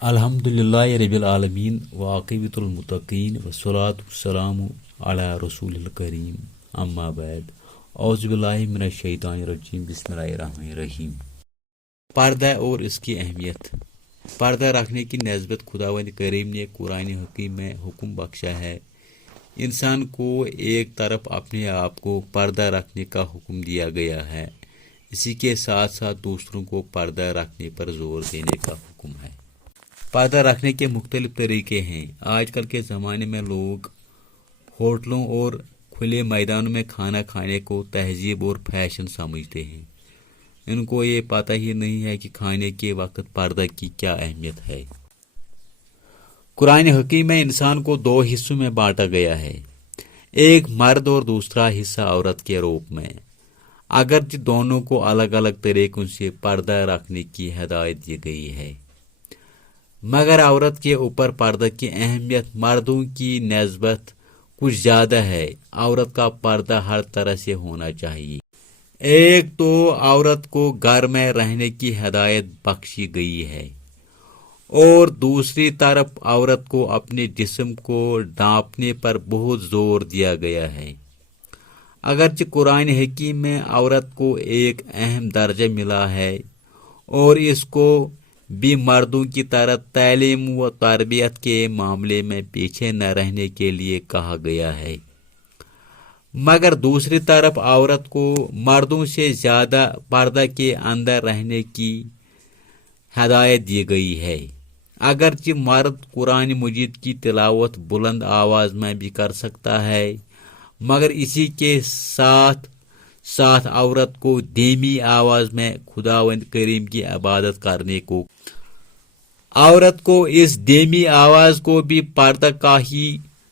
الحمدللہ رب العالمین وعاقبۃ المتقین والصلاۃ والسلام علی رسول الکریم اما بعد اعوذ باللہ من الشیطان الرجیم بسم اللہ الرحمن الرحیم۔ پردہ اور اس کی اہمیت۔ پردہ رکھنے کی نسبت خداوند کریم نے قرآن حکیم میں حکم بخشا ہے۔ انسان کو ایک طرف اپنے آپ کو پردہ رکھنے کا حکم دیا گیا ہے، اسی کے ساتھ ساتھ دوسروں کو پردہ رکھنے پر زور دینے کا حکم ہے۔ پردہ رکھنے کے مختلف طریقے ہیں۔ آج کل کے زمانے میں لوگ ہوٹلوں اور کھلے میدانوں میں کھانا کھانے کو تہذیب اور فیشن سمجھتے ہیں۔ ان کو یہ پتہ ہی نہیں ہے کہ کھانے کے وقت پردہ کی کیا اہمیت ہے۔ قرآن حکیم میں انسان کو دو حصوں میں بانٹا گیا ہے، ایک مرد اور دوسرا حصہ عورت کے روپ میں، اگرچہ دونوں کو الگ الگ طریقوں سے پردہ رکھنے کی ہدایت دی گئی ہے، مگر عورت کے اوپر پردہ کی اہمیت مردوں کی نسبت کچھ زیادہ ہے۔ عورت کا پردہ ہر طرح سے ہونا چاہیے۔ ایک تو عورت کو گھر میں رہنے کی ہدایت بخشی گئی ہے، اور دوسری طرف عورت کو اپنے جسم کو ڈھانپنے پر بہت زور دیا گیا ہے۔ اگرچہ قرآن حکیم میں عورت کو ایک اہم درجہ ملا ہے اور اس کو بھی مردوں کی طرح تعلیم و تربیت کے معاملے میں پیچھے نہ رہنے کے لیے کہا گیا ہے، مگر دوسری طرف عورت کو مردوں سے زیادہ پردہ کے اندر رہنے کی ہدایت دی گئی ہے۔ اگرچہ مرد قرآن مجید کی تلاوت بلند آواز میں بھی کر سکتا ہے، مگر اسی کے ساتھ ساتھ عورت کو دھیمی آواز میں خداوند کریم کی عبادت کرنے کو عورت کو اس دھیمی آواز کو بھی پردہ کا ہی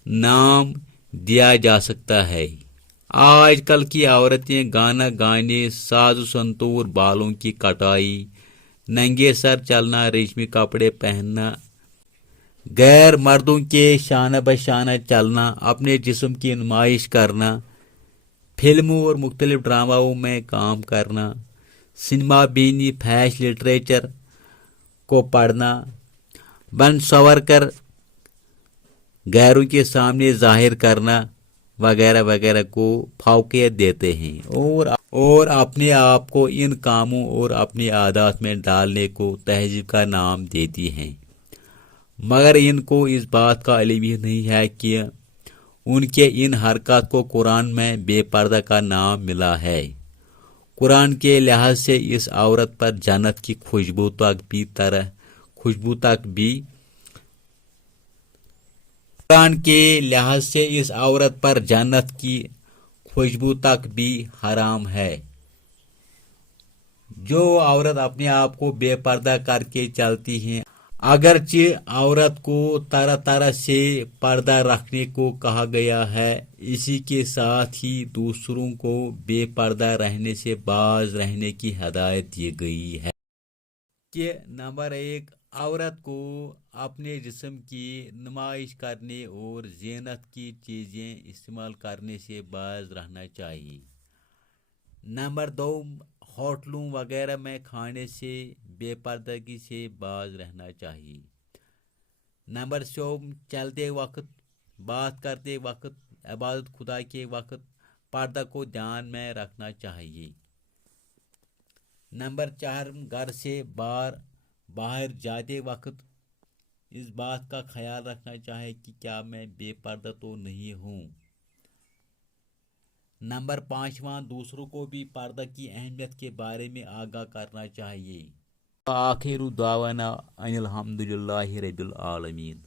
نام دیا جا سکتا ہے۔ آج کل کی عورتیں گانا گانے، ساز و سنتور، بالوں کی کٹائی، ننگے سر چلنا، ریشمی کپڑے پہننا، غیر مردوں کے شانہ بشانہ چلنا، اپنے جسم کی نمائش کرنا، فلموں اور مختلف ڈراماؤں میں کام کرنا، سنیما بینی، فیشن لٹریچر کو پڑھنا، بن سنور کر غیروں کے سامنے ظاہر کرنا وغیرہ وغیرہ کو فوقیت دیتے ہیں، اور اپنے آپ کو ان کاموں اور اپنی عادات میں ڈالنے کو تہذیب کا نام دیتی ہیں، مگر ان کو اس بات کا علم ہی نہیں ہے کہ ان کے ان حرکات کو قرآن میں بے پردہ کا نام ملا ہے۔ قرآن کے لحاظ سے اس عورت پر جنت کی خوشبو تک بھی قرآن کے لحاظ سے اس عورت پر جنت کی خوشبو تک بھی حرام ہے۔ جو عورت اپنے آپ کو بے پردہ کر کے چلتی ہیں، اگرچہ عورت کو طرح طرح سے پردہ رکھنے کو کہا گیا ہے، اسی کے ساتھ ہی دوسروں کو بے پردہ رہنے سے باز رہنے کی ہدایت دی گئی ہے کہ نمبر 1، عورت کو اپنے جسم کی نمائش کرنے اور زینت کی چیزیں استعمال کرنے سے باز رہنا چاہیے۔ نمبر 2، ہوٹلوں وغیرہ میں کھانے سے بے پردگی سے باز رہنا چاہیے۔ نمبر 3، چلتے وقت، بات کرتے وقت، عبادت خدا کے وقت پردہ کو دھیان میں رکھنا چاہیے۔ نمبر 4، گھر سے باہر جاتے وقت اس بات کا خیال رکھنا چاہیے کہ کیا میں بے پردہ تو نہیں ہوں۔ نمبر 5، دوسروں کو بھی پردہ کی اہمیت کے بارے میں آگاہ کرنا چاہیے۔ آخر دعوانا ان الحمدللہ رب العالمین۔